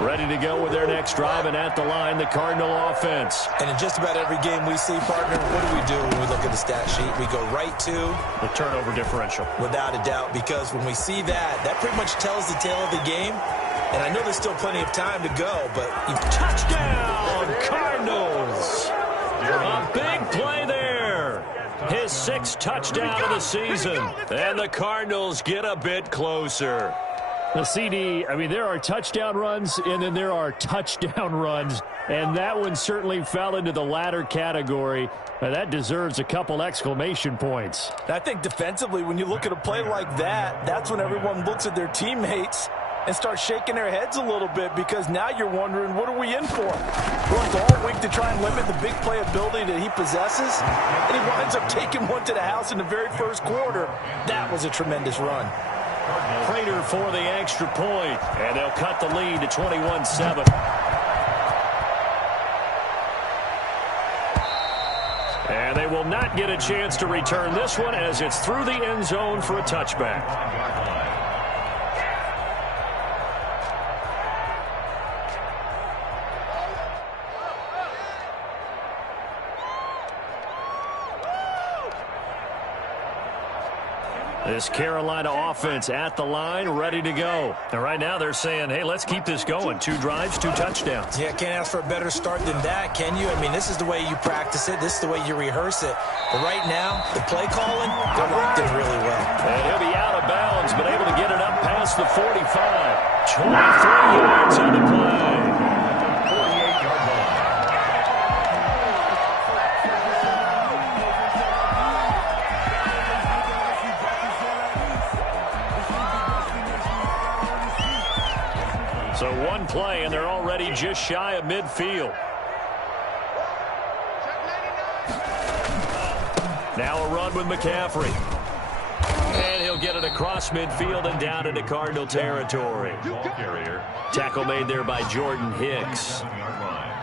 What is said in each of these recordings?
Ready to go with their next drive, and at the line, the Cardinal offense. And in just about every game we see, partner, what do when we look at the stat sheet? We go right to the turnover differential. Without a doubt, because when we see that, that pretty much tells the tale of the game. And I know there's still plenty of time to go, but... Touchdown, Cardinals! A big play there. His 6th touchdown of the season. And the Cardinals get a bit closer. The CD, I mean, there are touchdown runs, and then there are touchdown runs. And that one certainly fell into the latter category. That deserves a couple exclamation points. I think defensively, when you look at a play like that, that's when everyone looks at their teammates and start shaking their heads a little bit, because now you're wondering, what are we in for? Worked all week to try and limit the big play ability that he possesses, and he winds up taking one to the house in the very first quarter. That was a tremendous run. Prater for the extra point, and they'll cut the lead to 21-7. And they will not get a chance to return this one, as it's through the end zone for a touchback. This Carolina offense at the line, ready to go. And right now they're saying, hey, let's keep this going. 2 drives, 2 touchdowns. Yeah, can't ask for a better start than that, can you? I mean, this is the way you practice it. This is the way you rehearse it. But right now, the play calling, they're locked in really well. And he'll be out of bounds, but able to get it up past the 45. 23 yards on the play. So one play, and they're already just shy of midfield. Now a run with McCaffrey. And he'll get it across midfield and down into Cardinal territory. Tackle made there by Jordan Hicks.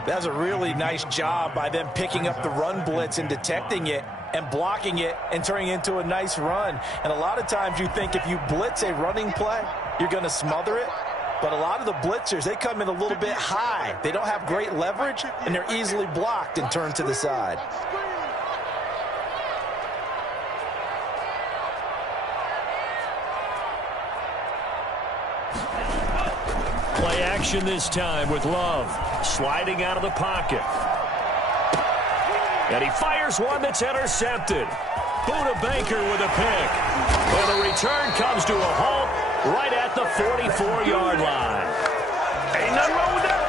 That's a really nice job by them picking up the run blitz and detecting it and blocking it and turning it into a nice run. And a lot of times you think if you blitz a running play, you're going to smother it. But a lot of the blitzers, they come in a little bit high. They don't have great leverage, and they're easily blocked and turned to the side. Play action this time with Love. Sliding out of the pocket. And he fires one that's intercepted. Buda Baker with a pick. Well, the return comes to a halt right at the 44-yard line. Ain't nothing wrong with that.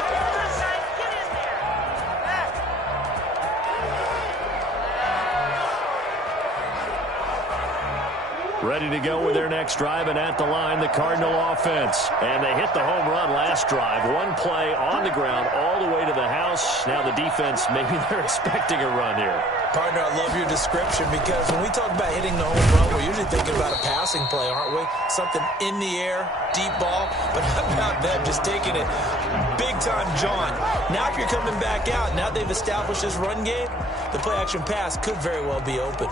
Ready to go with their next drive, and at the line, the Cardinal offense. And they hit the home run last drive. One play on the ground all the way to the house. Now the defense, maybe they're expecting a run here. Partner, I love your description, because when we talk about hitting the home run, we're usually thinking about a passing play, aren't we? Something in the air, deep ball. But how about them just taking it big-time John? Now if you're coming back out, now they've established this run game, the play-action pass could very well be open.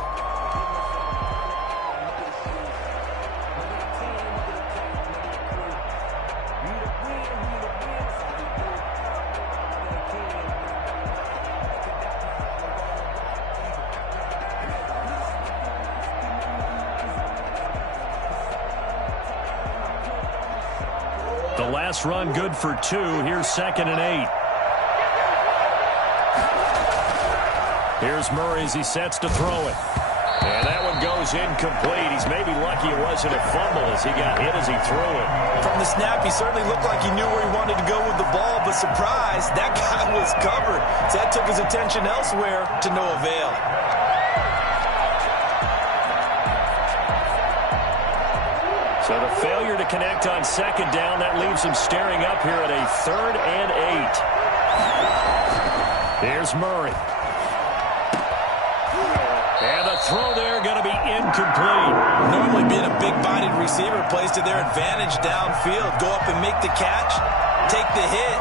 The last run good for 2. Here's 2nd and 8. Here's Murray as he sets to throw it. And that one goes incomplete. He's maybe lucky it wasn't a fumble as he got hit as he threw it. From the snap, he certainly looked like he knew where he wanted to go with the ball, but surprise, that guy was covered. So that took his attention elsewhere to no avail. So the failure to connect on 2nd down, that leaves him staring up here at a 3rd and 8. Here's Murray. And the throw there going to be incomplete. Normally being a big-bodied receiver plays to their advantage downfield. Go up and make the catch, take the hit,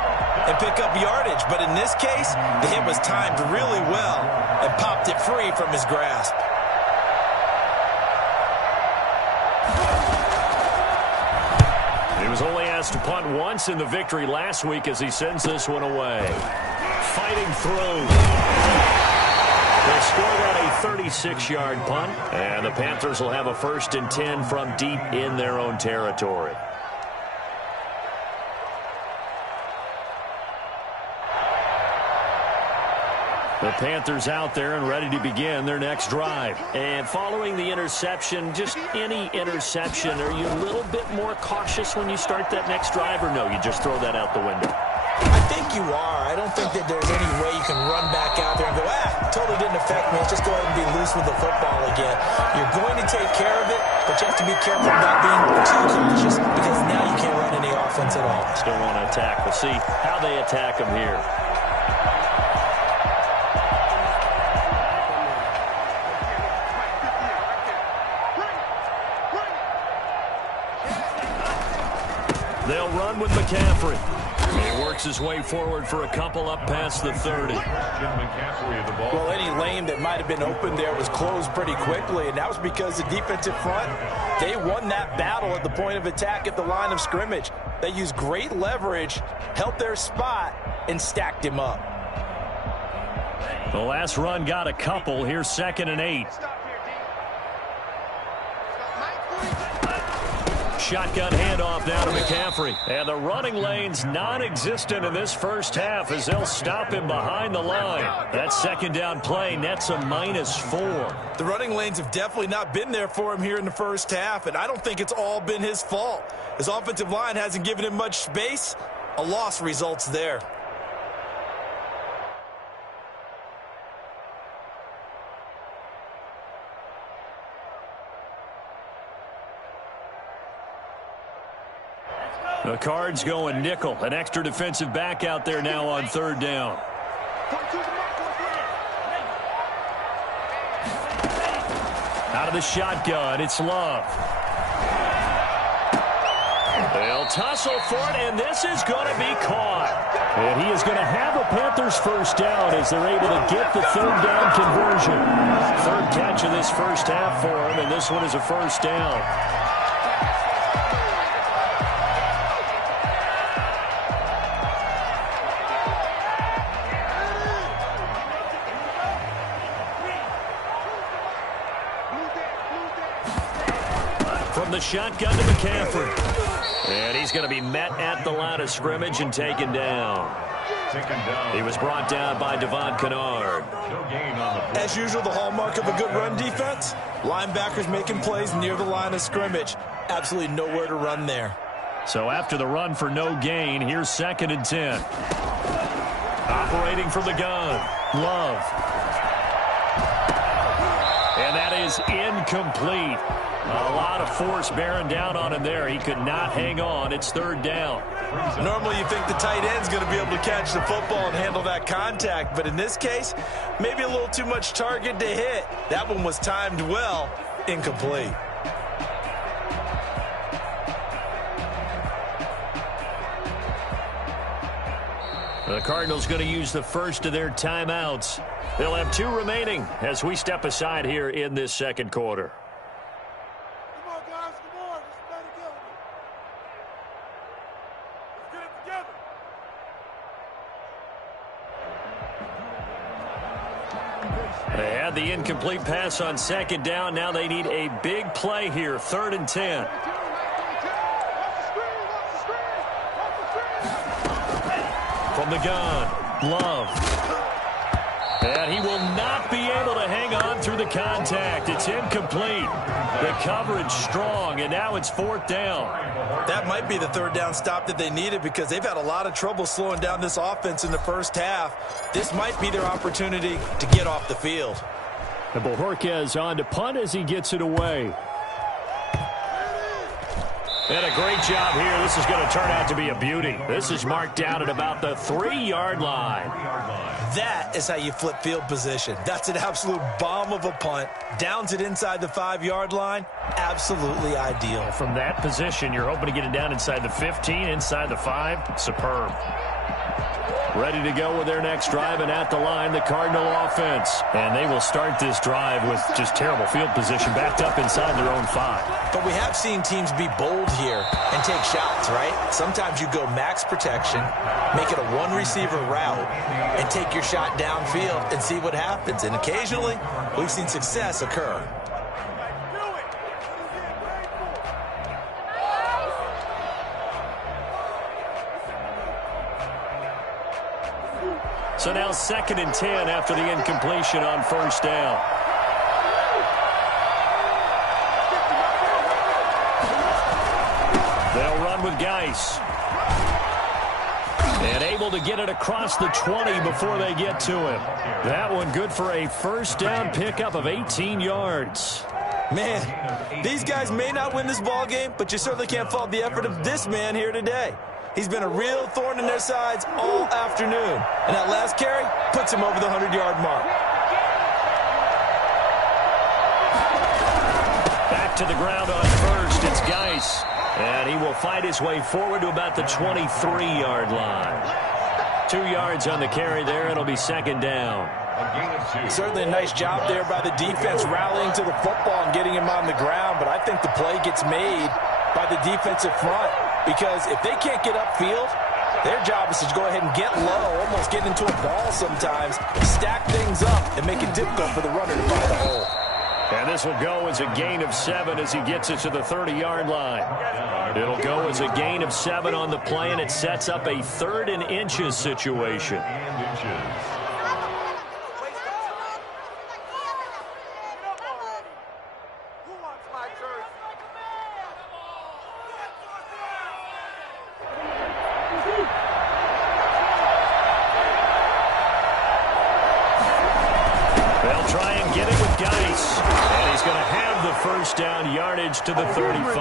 and pick up yardage. But in this case, the hit was timed really well and popped it free from his grasp. He was only asked to punt once in the victory last week as he sends this one away. Fighting through. They'll score that a 36-yard punt, and the Panthers will have a 1st and 10 from deep in their own territory. The Panthers out there and ready to begin their next drive. And following the interception, just any interception, are you a little bit more cautious when you start that next drive, or no, you just throw that out the window? I think you are. I don't think that there's any way you can run back out there and go, totally didn't affect me. Let's just go ahead and be loose with the football again. You're going to take care of it, but you have to be careful about being too cautious because now you can't run any offense at all. Still want to attack. We'll see how they attack them here. They'll run with McCaffrey. He works his way forward for a couple up past the 30. Well, any lane that might have been open there was closed pretty quickly, and that was because the defensive front, they won that battle at the point of attack at the line of scrimmage. They used great leverage, held their spot, and stacked him up. The last run got a couple. Here's 2nd and 8. Shotgun handoff now to McCaffrey. And the running lane's non-existent in this first half as they'll stop him behind the line. That 2nd down play nets a -4. The running lanes have definitely not been there for him here in the first half, and I don't think it's all been his fault. His offensive line hasn't given him much space. A loss results there. The Cards going nickel. An extra defensive back out there now on 3rd down. Out of the shotgun, it's Love. They'll tussle for it, and this is going to be caught. And he is going to have a Panthers 1st down as they're able to get the 3rd down conversion. 3rd catch of this first half for him, and this one is a 1st down. From the shotgun to McCaffrey. And he's going to be met at the line of scrimmage and taken down. He was brought down by Devon Kennard. As usual, the hallmark of a good run defense, linebackers making plays near the line of scrimmage. Absolutely nowhere to run there. So after the run for no gain, here's 2nd and 10. Operating from the gun, Love. And that is incomplete. A lot of force bearing down on him there. He could not hang on. It's 3rd down. Normally you think the tight end's going to be able to catch the football and handle that contact, but in this case, maybe a little too much target to hit. That one was timed well, incomplete. The Cardinals going to use the first of their timeouts. They'll have 2 remaining as we step aside here in this 2nd quarter. Come on, guys, come on. Let's play together. Let's get it together. They had the incomplete pass on 2nd down. Now they need a big play here, 3rd and 10. From the gun, Love. And he will not be able to hang on through the contact. It's incomplete. The coverage strong, and now it's 4th down. That might be the 3rd down stop that they needed because they've had a lot of trouble slowing down this offense in the first half. This might be their opportunity to get off the field. And Bojorquez on to punt as he gets it away. And a great job here. This is going to turn out to be a beauty. This is marked down at about the 3-yard line. That is how you flip field position. That's an absolute bomb of a punt. Downs it inside the 5-yard line. Absolutely ideal. From that position, you're hoping to get it down inside the 15, inside the 5. Superb. Ready to go with their next drive, and at the line, the Cardinal offense. And they will start this drive with just terrible field position, backed up inside their own 5. But we have seen teams be bold here and take shots, right? Sometimes you go max protection, make it a one-receiver route, and take your shot downfield and see what happens. And occasionally, we've seen success occur. So now 2nd and 10 after the incompletion on first down. They'll run with Geis. And able to get it across the 20 before they get to him. That one good for a first down pickup of 18 yards. Man, these guys may not win this ball game, but you certainly can't fault the effort of this man here today. He's been a real thorn in their sides all afternoon. And that last carry puts him over the 100-yard mark. Back to the ground on first. It's Geis. And he will fight his way forward to about the 23-yard line. 2 yards on the carry there. It'll be 2nd down. Certainly a nice job there by the defense rallying to the football and getting him on the ground. But I think the play gets made by the defensive front. Because if they can't get upfield, their job is to go ahead and get low, almost get into a ball sometimes, stack things up, and make it difficult for the runner to find a hole. And this will go as a gain of 7 as he gets it to the 30-yard line. It'll go as a gain of 7 on the play, and it sets up a 3rd and inches situation. They'll try and get it with Geis. And he's going to have the first down yardage to the 35.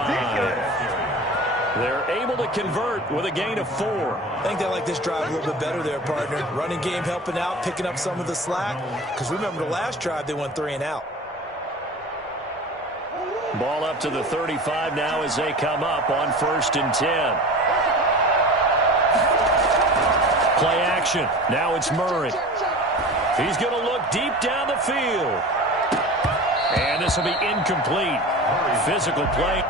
They're able to convert with a gain of 4. I think they like this drive a little bit better there, partner. Running game helping out, picking up some of the slack. Because remember, the last drive, they went 3 and out. Ball up to the 35 now as they come up on 1st and 10. Play action. Now it's Murray. He's going to look deep down the field. And this will be incomplete. Physical play.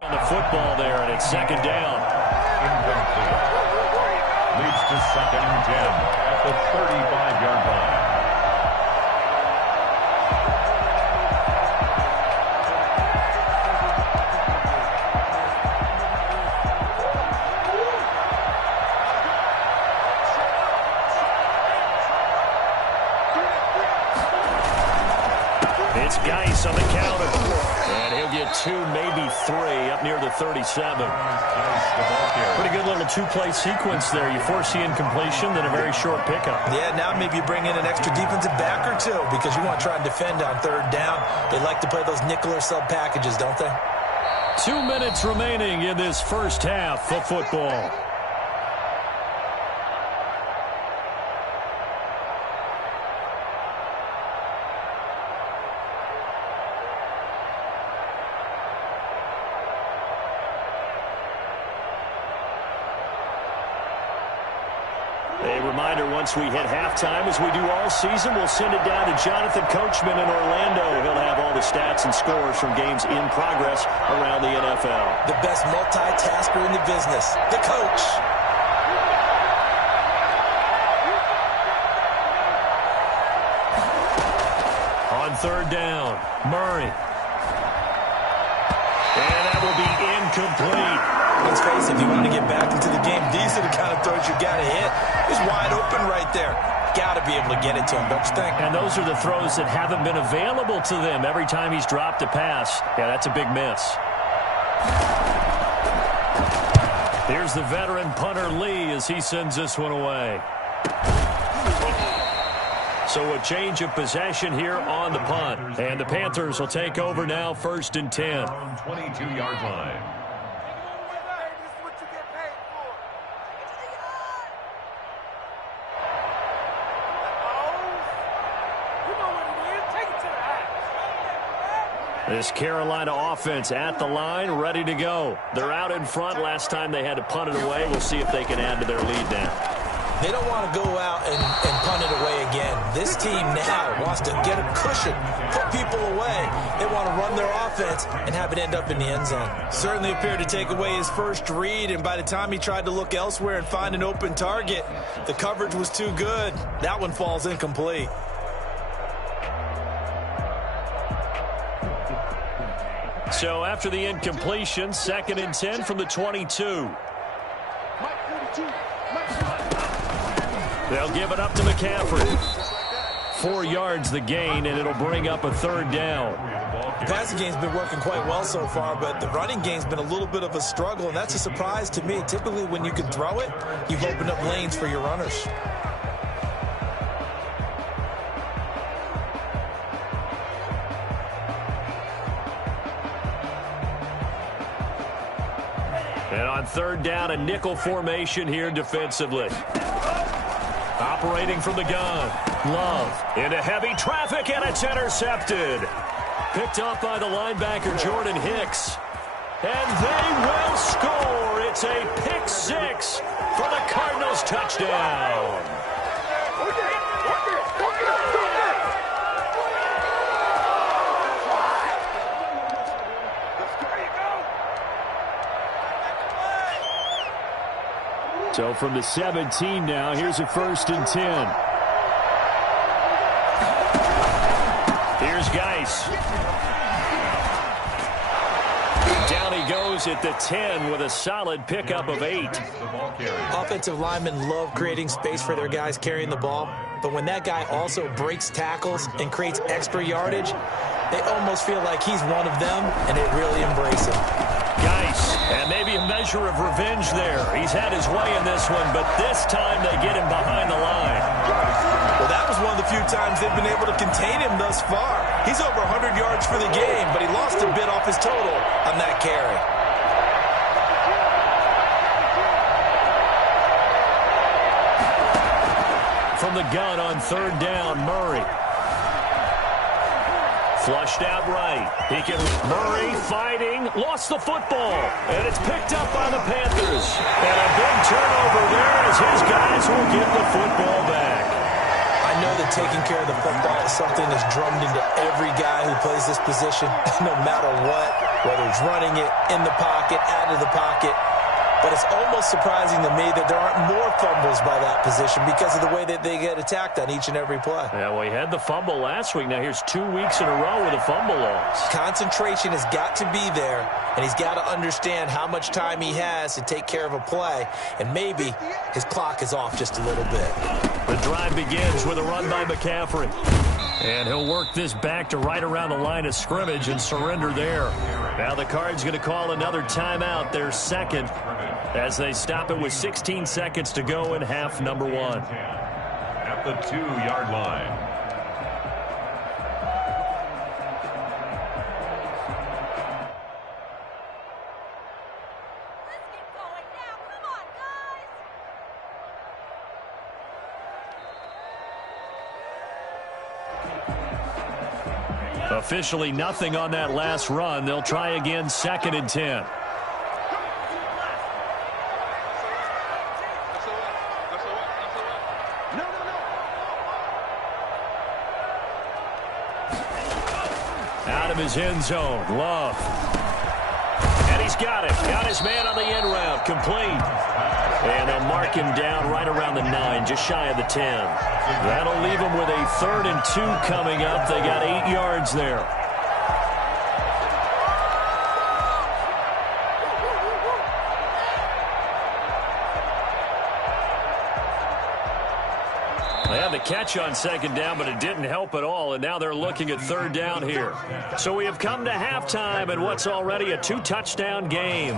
On the football there, and it's 2nd down. Leads to 2nd and 10 at the 35-yard line. It's Geis on the counter. And he'll get 2, maybe 3 up near the 37. Pretty good little 2-play sequence there. You force the incompletion, then a very short pickup. Yeah, now maybe you bring in an extra defensive back or 2 because you want to try and defend on 3rd down. They like to play those nickel or sub packages, don't they? 2 minutes remaining in this first half of football. A reminder, once we hit halftime, as we do all season, we'll send it down to Jonathan Coachman in Orlando. He'll have all the stats and scores from games in progress around the NFL. The best multitasker in the business, the coach. On 3rd down, Murray. And that will be incomplete. Let's face it, if you want to get back into the game, these are the kind of throws you got to hit. He's wide open right there. Got to be able to get it to him, don't you think? And those are the throws that haven't been available to them every time he's dropped a pass. Yeah, that's a big miss. Here's the veteran punter Lee as he sends this one away. So a change of possession here on the punt. And the Panthers will take over now, 1st and 10. 22-yard line. This Carolina offense at the line, ready to go. They're out in front. Last time they had to punt it away. We'll see if they can add to their lead now. They don't want to go out and punt it away again. This team now wants to get a cushion, put people away. They want to run their offense and have it end up in the end zone. Certainly appeared to take away his first read, and by the time he tried to look elsewhere and find an open target, the coverage was too good. That one falls incomplete. So after the incompletion, 2nd and 10 from the 22. They'll give it up to McCaffrey. 4 yards the gain, and it'll bring up a 3rd down. The passing game's been working quite well so far, but the running game's been a little bit of a struggle, and that's a surprise to me. Typically, when you can throw it, you've opened up lanes for your runners. And on 3rd down, a nickel formation here defensively. Operating from the gun. Love into heavy traffic, and it's intercepted. Picked up by the linebacker, Jordan Hicks. And they will score. It's a pick 6 for the Cardinals touchdown. So from the 17 now, here's a 1st and 10. Here's Geis. Down he goes at the 10 with a solid pickup of 8. Offensive linemen love creating space for their guys carrying the ball, but when that guy also breaks tackles and creates extra yardage, they almost feel like he's one of them, and they really embrace him. Geis, and maybe a measure of revenge there. He's had his way in this one, but this time they get him behind the line. Well, that was one of the few times they've been able to contain him thus far. He's over 100 yards for the game, but he lost a bit off his total on that carry. From the gun on 3rd down, Murray. Flushed out right. Murray fighting. Lost the football. And it's picked up by the Panthers. And a big turnover there as his guys will get the football back. I know that taking care of the football is something that's drummed into every guy who plays this position, no matter what, whether it's running it, in the pocket, out of the pocket. But it's almost surprising to me that there aren't more fumbles by that position because of the way that they get attacked on each and every play. Yeah, well, he had the fumble last week. Now here's 2 weeks in a row with a fumble loss. Concentration has got to be there, and he's got to understand how much time he has to take care of a play, and maybe his clock is off just a little bit. The drive begins with a run by McCaffrey. And he'll work this back to right around the line of scrimmage and surrender there. Now the Cards going to call another timeout, their 2nd, as they stop it with 16 seconds to go in half number 1. At the 2-yard line. Officially nothing on that last run. They'll try again, 2nd and 10. Out of his end zone, Love. And he's got it. Got his man on the end route, complete. And they'll mark him down right around the 9, just shy of the 10. That'll leave them with a 3rd and 2 coming up. They got 8 yards there. They had the catch on second down, but it didn't help at all, and now they're looking at third down here. So we have come to halftime in what's already a 2-touchdown game.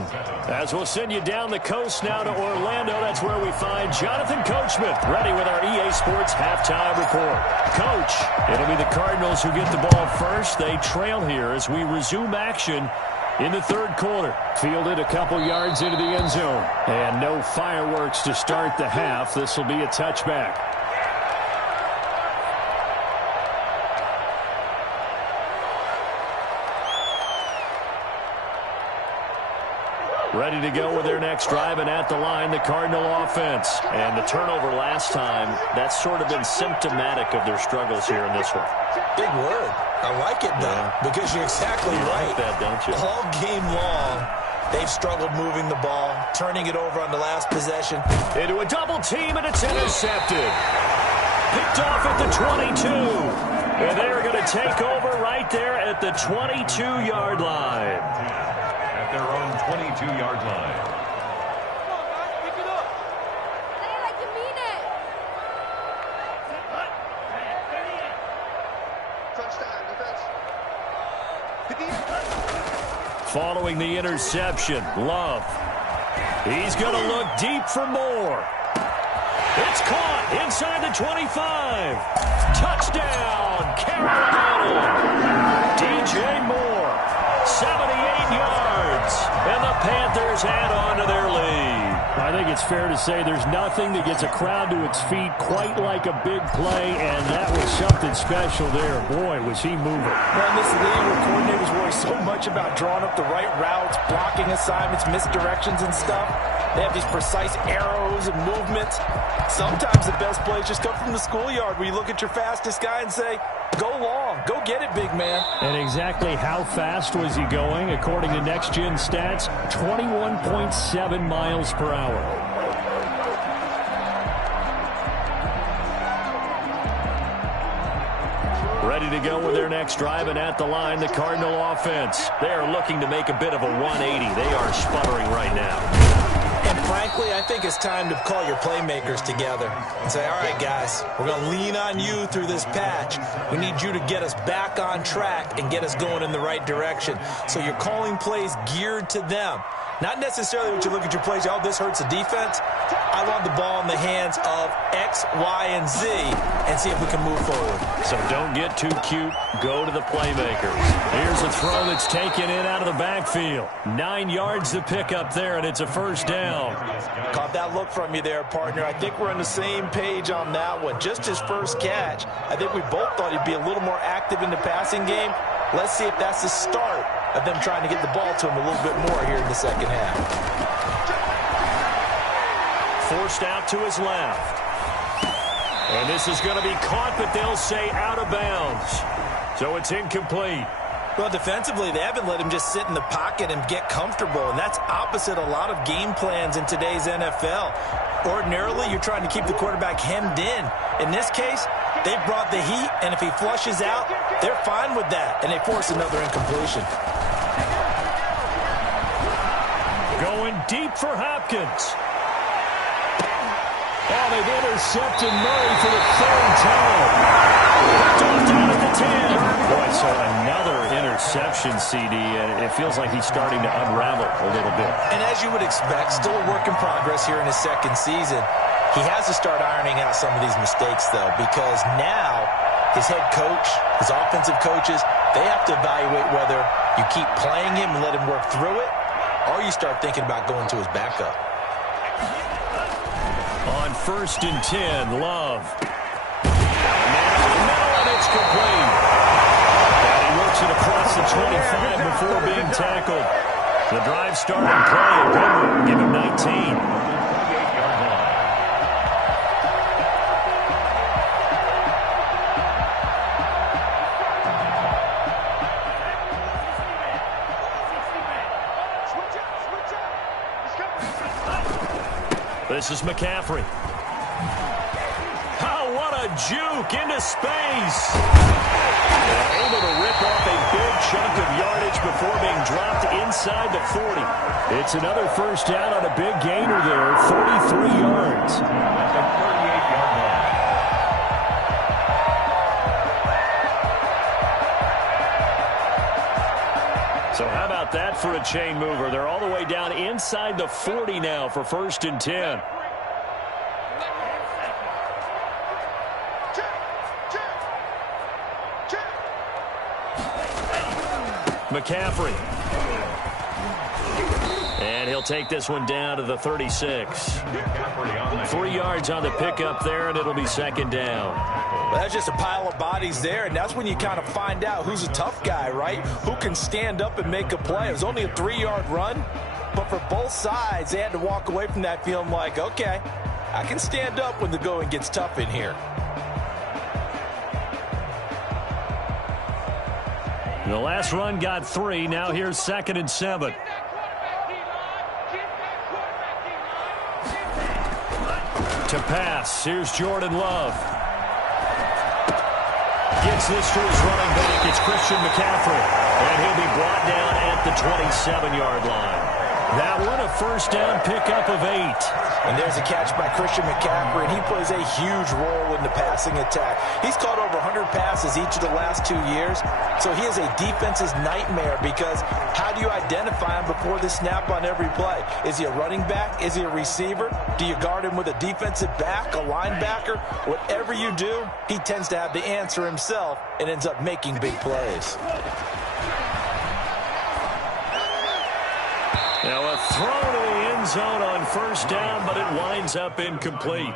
As we'll send you down the coast now to Orlando, that's where we find Jonathan Coachman, ready with our EA Sports halftime report. Coach, it'll be the Cardinals who get the ball first. They trail here as we resume action in the third quarter. Fielded a couple yards into the end zone. And no fireworks to start the half. This will be a touchback. Ready to go with their next drive, and at the line, the Cardinal offense. And the turnover last time, that's sort of been symptomatic of their struggles here in this one. Big word. I like it, though, because you're exactly right. Like that, don't you? All game long, they've struggled moving the ball, turning it over on the last possession. Into a double team, and it's intercepted. Picked off at the 22. And they're going to take over right there at the 22-yard line. At their own 22-yard line. Following the interception, Love. He's going to look deep for more. It's caught inside the 25. Touchdown, Carolina. DJ Moore, 78 yards. And the Panthers add on to their lead. I think it's fair to say there's nothing that gets a crowd to its feet quite like a big play, and that was something special there. Boy, was he moving. Well, in this league where coordinators worry so much about drawing up the right routes, blocking assignments, misdirections and stuff, they have these precise arrows and movements. Sometimes the best plays just come from the schoolyard where you look at your fastest guy and say, go long, go get it, big man. And exactly how fast was he going? According to Next Gen Stats, 21.7 miles per hour. Ready to go with their next drive, and at the line, the Cardinal offense. They are looking to make a bit of a 180. They are sputtering right now. And frankly, I think it's time to call your playmakers together and say, all right, guys, we're going to lean on you through this patch. We need you to get us back on track and get us going in the right direction. So you're calling plays geared to them. Not necessarily when you look at your plays, oh, this hurts the defense. I want the ball in the hands of X, Y, and Z and see if we can move forward. So don't get too cute. Go to the playmakers. Here's a throw that's taken in out of the backfield. 9 yards to pick up there, and it's a first down. Caught that look from you there, partner. I think we're on the same page on that one. Just his first catch. I think we both thought he'd be a little more active in the passing game. Let's see if that's the start of them trying to get the ball to him a little bit more here in the second half. Forced out to his left. And this is going to be caught, but they'll say out of bounds. So it's incomplete. Well, defensively, they haven't let him just sit in the pocket and get comfortable, and that's opposite a lot of game plans in today's NFL. Ordinarily, you're trying to keep the quarterback hemmed in. In this case, they've brought the heat, and if he flushes out, they're fine with that, and they force another incompletion. Going deep for Hopkins. Oh, they've intercepted Murray for the third time. Down at the 10. Boy, so another interception, CD, and it feels like he's starting to unravel a little bit. And as you would expect, still a work in progress here in his second season. He has to start ironing out some of these mistakes, though, because now his head coach, his offensive coaches, they have to evaluate whether you keep playing him and let him work through it, or you start thinking about going to his backup. On 1st and 10, Love. And it's complete. And he works it across the 25 before being tackled. The drive started play. A good one. Give him 19. This is McCaffrey. Oh, what a juke into space. They're able to rip off a big chunk of yardage before being dropped inside the 40. It's another first down on a big gainer there, 43 yards. At the 38-yard line. about that for a chain mover? They're all the way down inside the 40 now for 1st and 10. McCaffrey. And he'll take this one down to the 36. 3 yards on the pickup there, and it'll be 2nd down. Well, that's just a pile of bodies there, and that's when you kind of find out who's a tough guy, right? Who can stand up and make a play. It was only a 3-yard run, but for both sides, they had to walk away from that feeling like, okay, I can stand up when the going gets tough in here. The last run got 3. Now here's 2nd and 7. To pass. Here's Jordan Love. Gets this to his running back. It's Christian McCaffrey. And he'll be brought down at the 27-yard line. That one a 1st down pickup of 8. And there's a catch by Christian McCaffrey, and he plays a huge role in the passing attack. He's caught over 100 passes each of the last 2 years, so he is a defense's nightmare because how do you identify him before the snap on every play? Is he a running back? Is he a receiver? Do you guard him with a defensive back, a linebacker? Whatever you do, he tends to have the answer himself and ends up making big plays. Now a throw to the end zone on 1st down, but it winds up incomplete.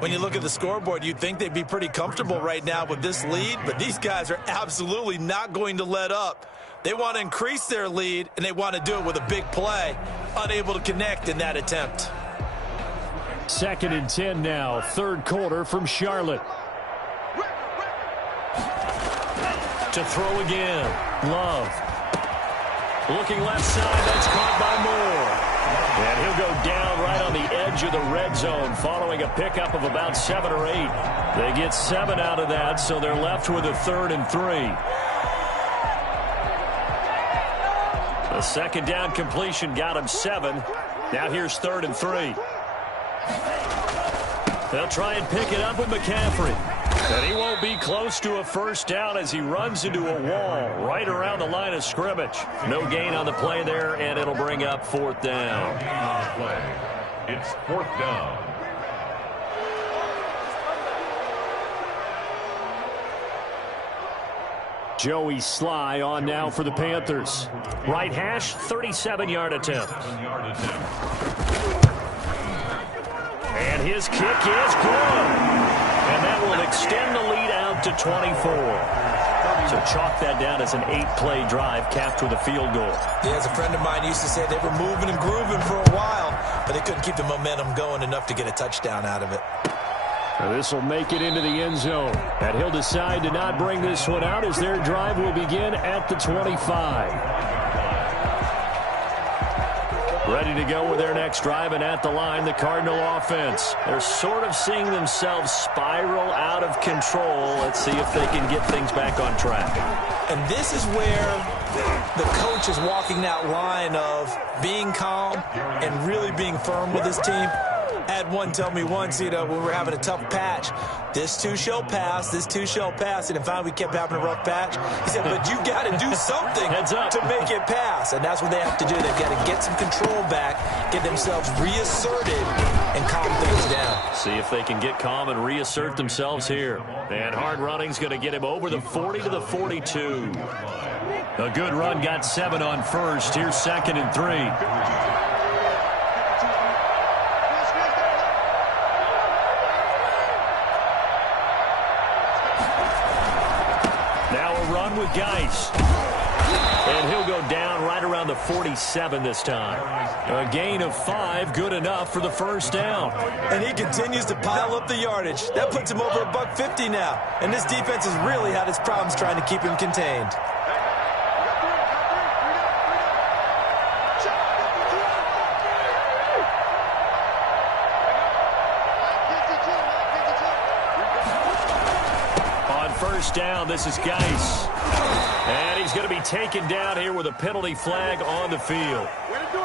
When you look at the scoreboard, you'd think they'd be pretty comfortable right now with this lead, but these guys are absolutely not going to let up. They want to increase their lead, and they want to do it with a big play. Unable to connect in that attempt. 2nd and 10 now, 3rd quarter from Charlotte. To throw again, Love. Looking left side, that's caught by Moore. And he'll go down right on the edge of the red zone following a pickup of about 7 or 8. They get 7 out of that, so they're left with a 3rd and 3. The 2nd down completion got him 7. Now here's 3rd and 3. They'll try and pick it up with McCaffrey. And he won't be close to a 1st down as he runs into a wall right around the line of scrimmage. No gain on the play there, and it'll bring up 4th down. It's 4th down. Joey Sly on now for the Panthers. Right hash, 37-yard attempt. And his kick is good. And that will extend the lead out to 24. So chalk that down as an 8-play drive capped with a field goal. Yeah, as a friend of mine used to say, they were moving and grooving for a while, but they couldn't keep the momentum going enough to get a touchdown out of it. This will make it into the end zone. And he'll decide to not bring this one out as their drive will begin at the 25. Ready to go with their next drive, and at the line, the Cardinal offense. They're sort of seeing themselves spiral out of control. Let's see if they can get things back on track. And this is where the coach is walking that line of being calm and really being firm with his team. I had one tell me once, when we were having a tough patch, this too shall pass, this too shall pass, and finally we kept having a rough patch. He said, but you got to do something to make it pass, and that's what they have to do. They've got to get some control back, get themselves reasserted, and calm things down. See if they can get calm and reassert themselves here. And hard running's going to get him over the 40 to the 42. A good run got 7 on 1st. Here's 2nd and 3. With Geis. And he'll go down right around the 47 this time. A gain of 5, good enough for the 1st down. And he continues to pile up the yardage. That puts him over $150 now. And this defense has really had its problems trying to keep him contained. On 1st down, this is Geis. And he's going to be taken down here with a penalty flag on the field.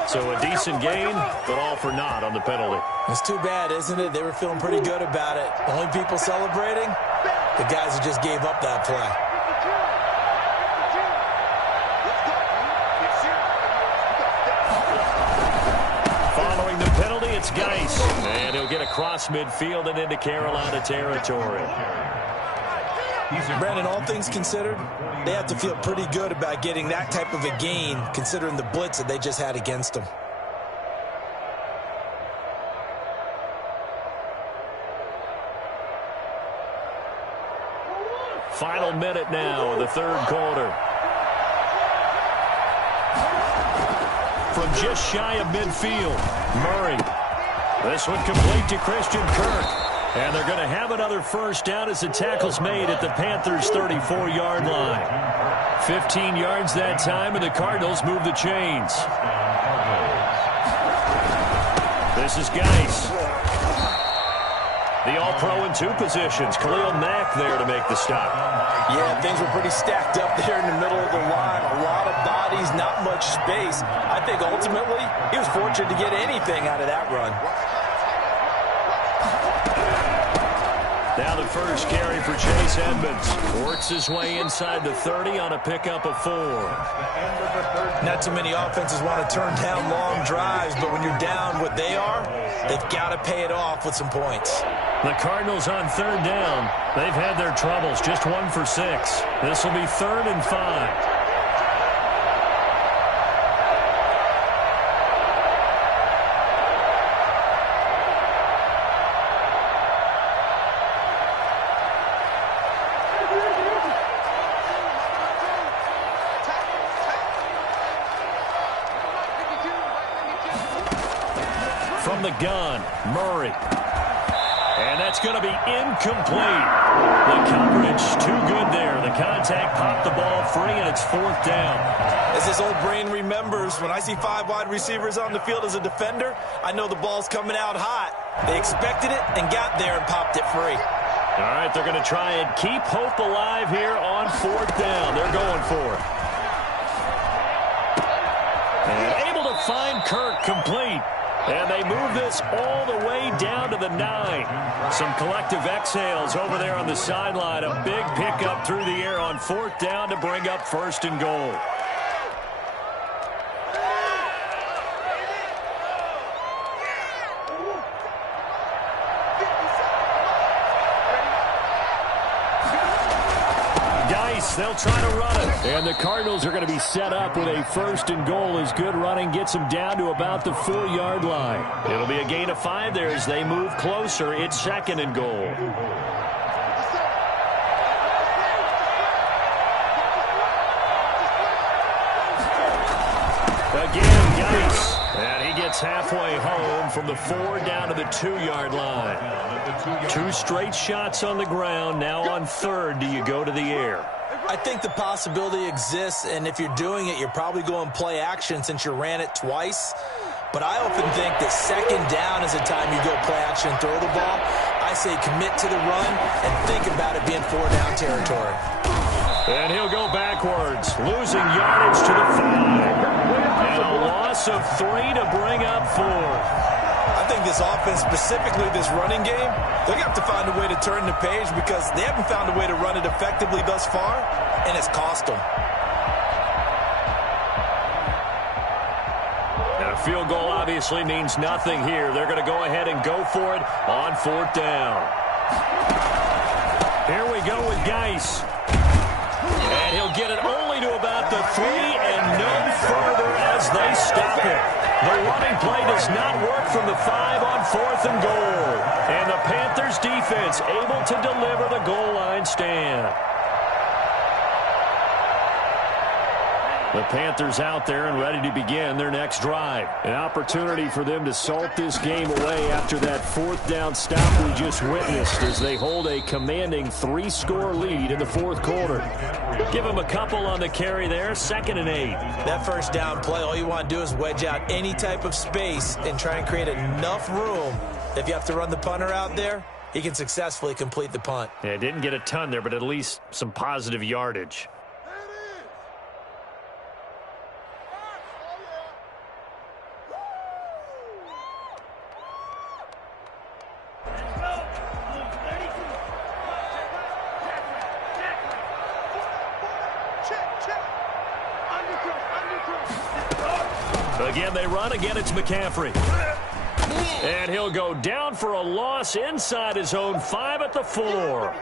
So a decent gain, but all for naught on the penalty. It's too bad, isn't it? They were feeling pretty good about it. The only people celebrating, the guys who just gave up that play. it's Geis. And he'll get across midfield and into Carolina territory. Brandon, all things considered, they have to feel pretty good about getting that type of a gain, considering the blitz that they just had against them. Final minute now of the third quarter. From just shy of midfield, Murray. This one complete to Christian Kirk. And they're going to have another first down as the tackle's made at the Panthers' 34-yard line. 15 yards that time, and the Cardinals move the chains. This is Geis. The All-Pro in two positions. Khalil Mack there to make the stop. Yeah, things were pretty stacked up there in the middle of the line. A lot of bodies, not much space. I think ultimately he was fortunate to get anything out of that run. Now the first carry for Chase Edmonds. Works his way inside the 30 on a pickup of 4. Not too many offenses want to turn down long drives, but when you're down what they are, they've got to pay it off with some points. The Cardinals on third down. They've had their troubles, just 1 for 6. This will be 3rd and 5. From the gun, Murray. And that's going to be incomplete. The coverage too good there. The contact popped the ball free, and it's 4th down. As this old brain remembers, when I see 5 wide receivers on the field as a defender, I know the ball's coming out hot. They expected it and got there and popped it free. All right, they're going to try and keep hope alive here on 4th down. They're going for it. And able to find Kirk complete. And they move this all the way down to the 9. Some collective exhales over there on the sideline. A big pickup through the air on 4th down to bring up 1st and goal. They'll try to run it. And the Cardinals are going to be set up with a 1st and goal as good running gets them down to about the 4-yard line. It'll be a gain of 5 there as they move closer. It's 2nd and goal. Again, Geis. And he gets halfway home from the 4 down to the 2-yard line. 2 straight shots on the ground. Now on 3rd, do you go to the air? I think the possibility exists, and if you're doing it, you're probably going play action since you ran it twice. But I often think that 2nd down is the time you go play action and throw the ball. I say commit to the run and think about it being 4-down territory. And he'll go backwards, losing yardage to the 5. And a loss of 3 to bring up 4. I think this offense, specifically this running game, they're going to have to find a way to turn the page because they haven't found a way to run it effectively thus far, and it's cost them. And a field goal obviously means nothing here. They're going to go ahead and go for it on 4th down. Here we go with Geis. And he'll get it only to about the 3 and no further as they stop it. The running play does not work from the 5 on 4th and goal. And the Panthers defense able to deliver the goal line stand. The Panthers out there and ready to begin their next drive. An opportunity for them to salt this game away after that 4th down stop we just witnessed as they hold a commanding 3-score lead in the 4th quarter. Give them a couple on the carry there, 2nd and 8. That 1st down play, all you want to do is wedge out any type of space and try and create enough room. If you have to run the punter out there, he can successfully complete the punt. Yeah, didn't get a ton there, but at least some positive yardage. Again, they run. Again, it's McCaffrey. And he'll go down for a loss inside his own 5 at the 4.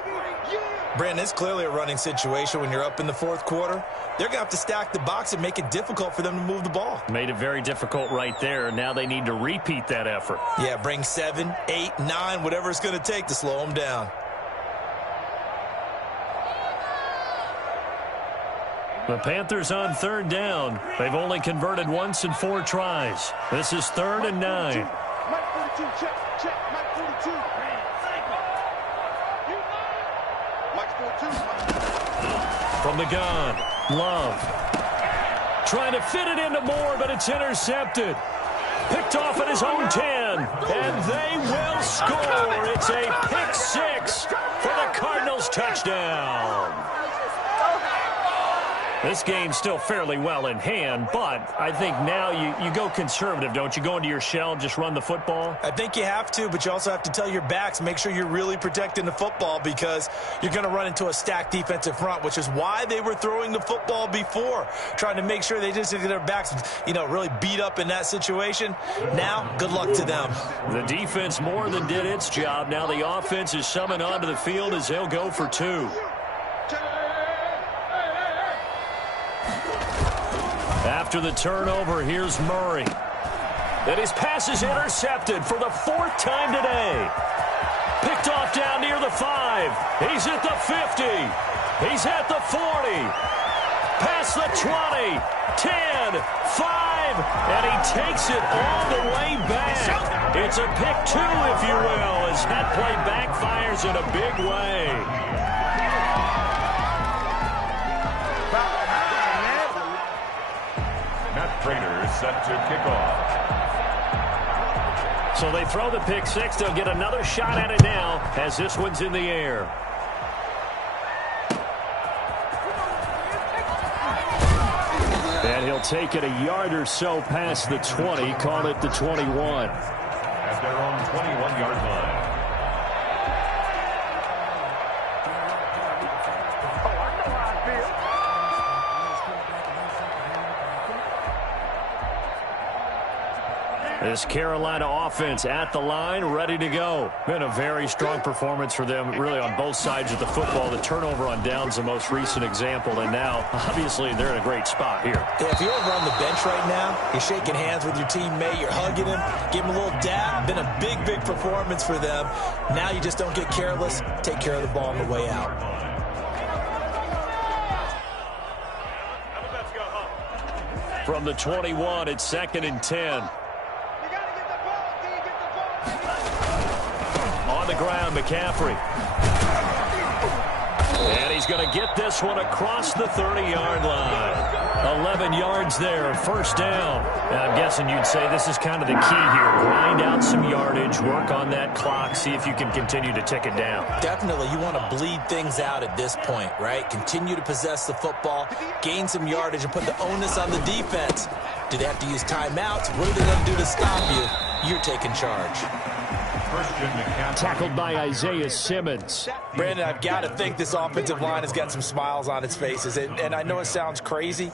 Brandon, it's clearly a running situation when you're up in the fourth quarter. They're going to have to stack the box and make it difficult for them to move the ball. Made it very difficult right there. Now they need to repeat that effort. Yeah, bring 7, 8, 9, whatever it's going to take to slow them down. The Panthers on 3rd down. They've only converted once in 4 tries. This is 3rd and 9. Mike 42, check, Mike 42. Mike 42. From the gun, Love. Trying to fit it into Moore, but it's intercepted. Picked off at his own 10. And they will score. It's a pick 6 for the Cardinals touchdown. This game's still fairly well in hand, but I think now you go conservative, don't you? Go into your shell and just run the football? I think you have to, but you also have to tell your backs, make sure you're really protecting the football because you're going to run into a stacked defensive front, which is why they were throwing the football before, trying to make sure they just get their backs, really beat up in that situation. Now, good luck to them. The defense more than did its job. Now the offense is summoned onto the field as they'll go for 2. After the turnover, here's Murray. And his pass is intercepted for the 4th time today. Picked off down near the 5. He's at the 50. He's at the 40. Past the 20. 10. 5. And he takes it all the way back. It's a pick 2, if you will, as that play backfires in a big way. Matt Prater set to kick off. So they throw the pick 6. They'll get another shot at it now as this one's in the air. And he'll take it a yard or so past the 20, call it the 21. At their own 21-yard line. This Carolina offense at the line, ready to go. Been a very strong performance for them, really, on both sides of the football. The turnover on downs, the most recent example, and now, obviously, they're in a great spot here. Yeah, if you're over on the bench right now, you're shaking hands with your teammate, you're hugging him, give him a little dab. Been a big, big performance for them. Now you just don't get careless. Take care of the ball on the way out. From the 21, it's 2nd and 10. On the ground, McCaffrey. And he's going to get this one across the 30-yard line. 11 yards there, 1st down. And I'm guessing you'd say this is kind of the key here. Grind out some yardage, work on that clock, see if you can continue to tick it down. Definitely, you want to bleed things out at this point, right? Continue to possess the football, gain some yardage, and put the onus on the defense. Do they have to use timeouts? What are they going to do to stop you? You're taking charge. Tackled by Isaiah Simmons. Brandon, I've got to think this offensive line has got some smiles on its faces. And I know it sounds crazy,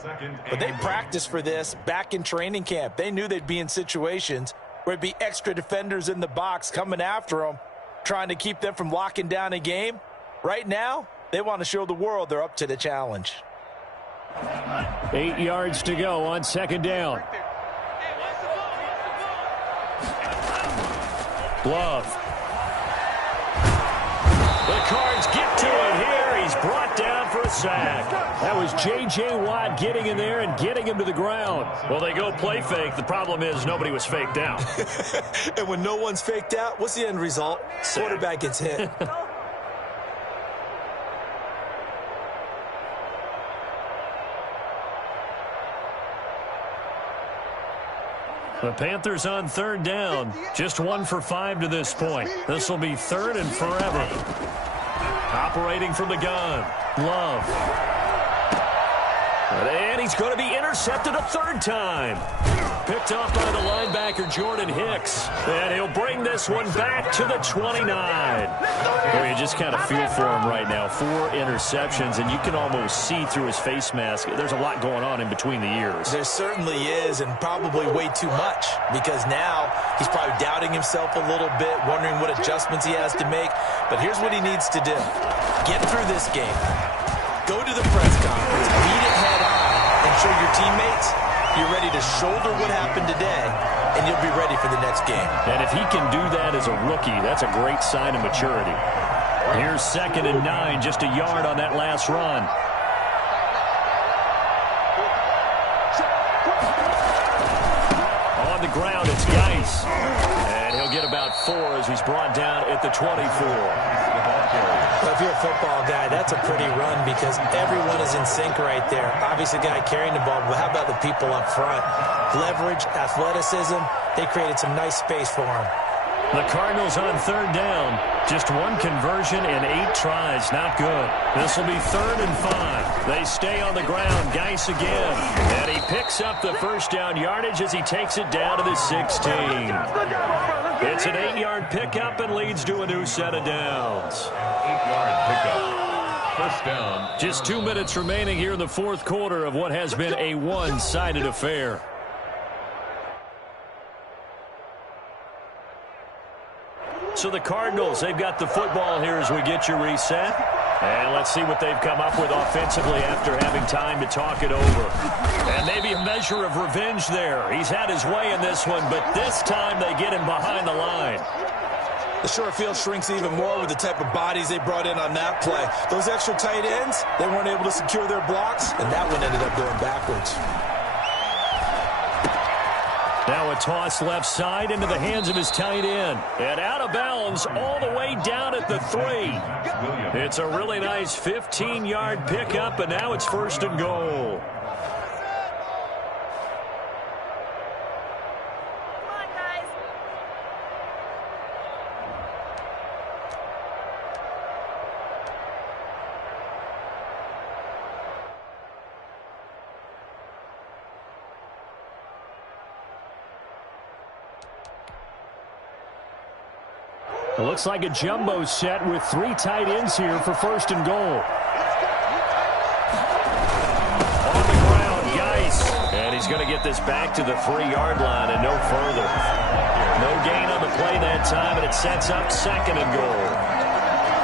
but they practiced for this back in training camp. They knew they'd be in situations where it'd be extra defenders in the box coming after them, trying to keep them from locking down a game. Right now, they want to show the world they're up to the challenge. 8 yards to go on 2nd down. Love. The Cards get to it here. He's brought down for a sack. That was J.J. Watt getting in there and getting him to the ground. Well, they go play fake. The problem is nobody was faked out. And when no one's faked out, what's the end result? Sack. Quarterback gets hit. The Panthers on 3rd down. Just 1 for 5 to this point. This will be 3rd and forever. Operating from the gun. Love. And he's going to be intercepted a 3rd time. Picked off by the linebacker, Jordan Hicks. And he'll bring this one back to the 29. Well, you just kind of feel for him right now. 4 interceptions, and you can almost see through his face mask. There's a lot going on in between the ears. There certainly is, and probably way too much, because now he's probably doubting himself a little bit, wondering what adjustments he has to make. But here's what he needs to do. Get through this game. Go to the press conference, meet it head on, and show your teammates you're ready to shoulder what happened today, and you'll be ready for the next game. And if he can do that as a rookie, that's a great sign of maturity. Here's 2nd and 9, just a yard on that last run. On the ground, it's Geis. And he'll get about 4 as he's brought down at the 24. Well, if you're a football guy, that's a pretty run because everyone is in sync right there. Obviously, the guy carrying the ball, but how about the people up front? Leverage, athleticism, they created some nice space for him. The Cardinals on 3rd down. Just 1 conversion and 8 tries. Not good. This will be 3rd and 5. They stay on the ground. Geis again. And he picks up the first down yardage as he takes it down to the 16. It's an 8-yard pickup and leads to a new set of downs. 8-yard pickup. First down. Just 2 minutes remaining here in the 4th quarter of what has been a one-sided affair. So the Cardinals, they've got the football here as we get you reset. And let's see what they've come up with offensively after having time to talk it over. And maybe a measure of revenge there. He's had his way in this one, but this time they get him behind the line. The short field shrinks even more with the type of bodies they brought in on that play. Those extra tight ends, they weren't able to secure their blocks, and that one ended up going backwards. Now a toss left side into the hands of his tight end. And out of bounds all the way down at the 3. It's a really nice 15-yard pickup, and now it's 1st and goal. It looks like a jumbo set with 3 tight ends here for 1st and goal. On the ground, Geis. And he's going to get this back to the 3-yard line and no further. No gain on the play that time, and it sets up 2nd and goal.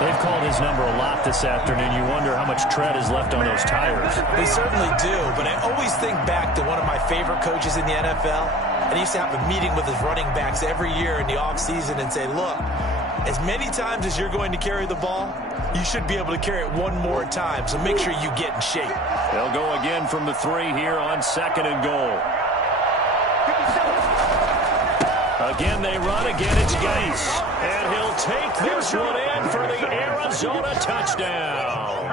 They've called his number a lot this afternoon. You wonder how much tread is left on those tires. They certainly do, but I always think back to one of my favorite coaches in the NFL. And he used to have a meeting with his running backs every year in the offseason and say, look, as many times as you're going to carry the ball, you should be able to carry it one more time, so make sure you get in shape. They'll go again from the 3 here on 2nd and goal. Again, they run. Again, it's Geis. And he'll take this one in for the Arizona touchdown.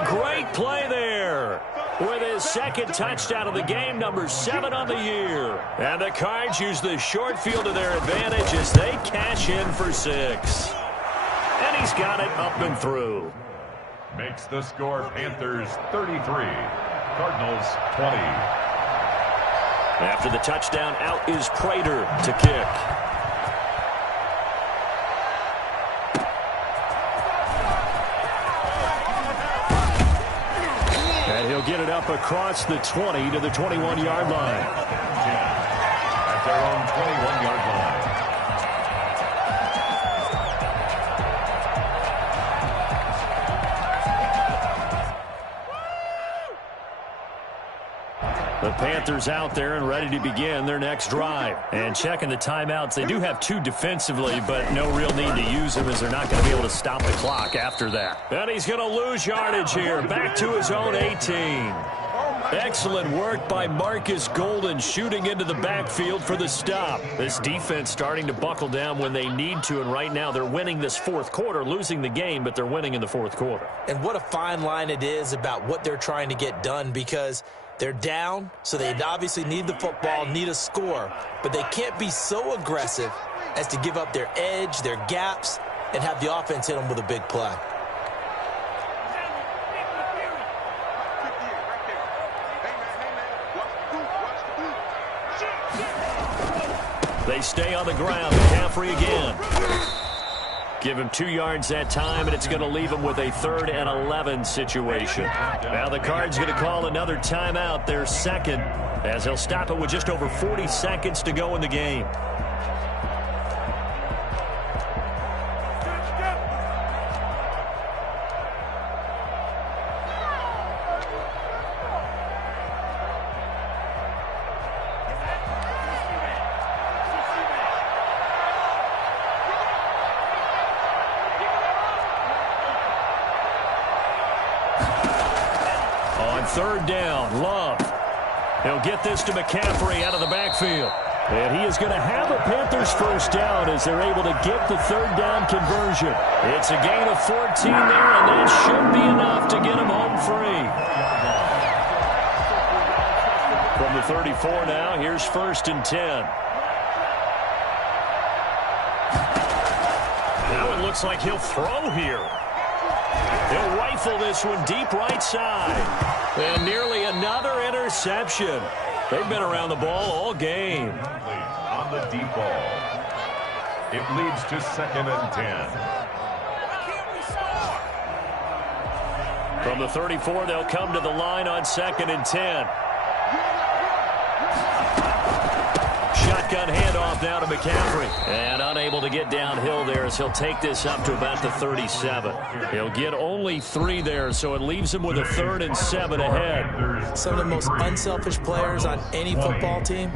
A great play there. With his 2nd touchdown of the game, number 7 on the year. And the Cards use the short field to their advantage as they cash in for 6. And he's got it up and through. Makes the score Panthers 33, Cardinals 20. After the touchdown, out is Prater to kick. And he'll get it up across the 20 to the 21-yard line. At their own 21-yard line. The Panthers out there and ready to begin their next drive. And checking the timeouts, they do have 2 defensively, but no real need to use them as they're not going to be able to stop the clock after that. And he's going to lose yardage here, back to his own 18. Excellent work by Marcus Golden shooting into the backfield for the stop. This defense starting to buckle down when they need to, and right now they're winning this 4th quarter, losing the game, but they're winning in the 4th quarter. And what a fine line it is about what they're trying to get done, because they're down, so they obviously need the football, need a score, but they can't be so aggressive as to give up their edge, their gaps, and have the offense hit them with a big play. They stay on the ground. McCaffrey again. Give him 2 yards that time, and it's going to leave him with a 3rd and 11 situation. Now the Cards going to call another timeout, their second, as he'll stop it with just over 40 seconds to go in the game. On 3rd down, Love. He'll get this to McCaffrey out of the backfield. And he is going to have a Panthers first down as they're able to get the 3rd down conversion. It's a gain of 14 there, and that should be enough to get him home free. From the 34 now, here's 1st and 10. Now it looks like he'll throw here. He'll rifle this one deep right side. And nearly another interception. They've been around the ball all game. On the deep ball. It leads to 2nd and 10. From the 34, they'll come to the line on 2nd and 10. Shotgun handoff now to McCaffrey. And unable to get downhill there as he'll take this up to about the 37. He'll get only 3 there, so it leaves him with a 3rd and 7 ahead. Some of the most unselfish players on any football team,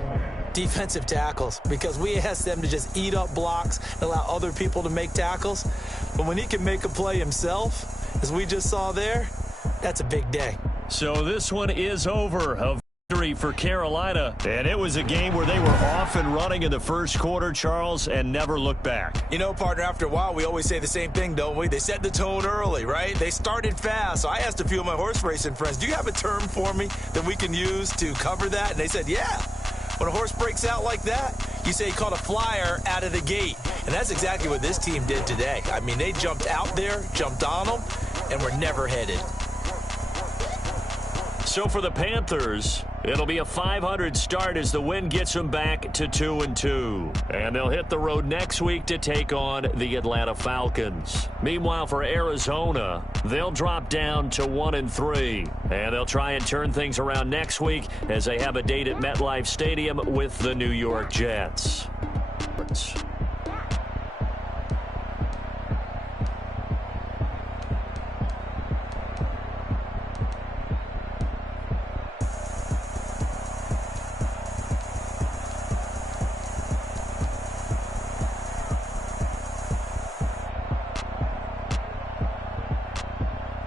defensive tackles, because we ask them to just eat up blocks and allow other people to make tackles. But when he can make a play himself, as we just saw there, that's a big day. So this one is over. A victory for Carolina, and it was a game where they were off and running in the first quarter, Charles, and never looked back. You know, partner, after a while, we always say the same thing, don't we? They set the tone early, right? They started fast. So I asked a few of my horse racing friends, do you have a term for me that we can use to cover that? And they said, yeah. When a horse breaks out like that, you say he caught a flyer out of the gate. And that's exactly what this team did today. I mean, they jumped out there, jumped on them, and were never headed. So for the Panthers, it'll be a 500 start as the win gets them back to 2-2. And they'll hit the road next week to take on the Atlanta Falcons. Meanwhile, for Arizona, they'll drop down to 1-3. And they'll try and turn things around next week as they have a date at MetLife Stadium with the New York Jets.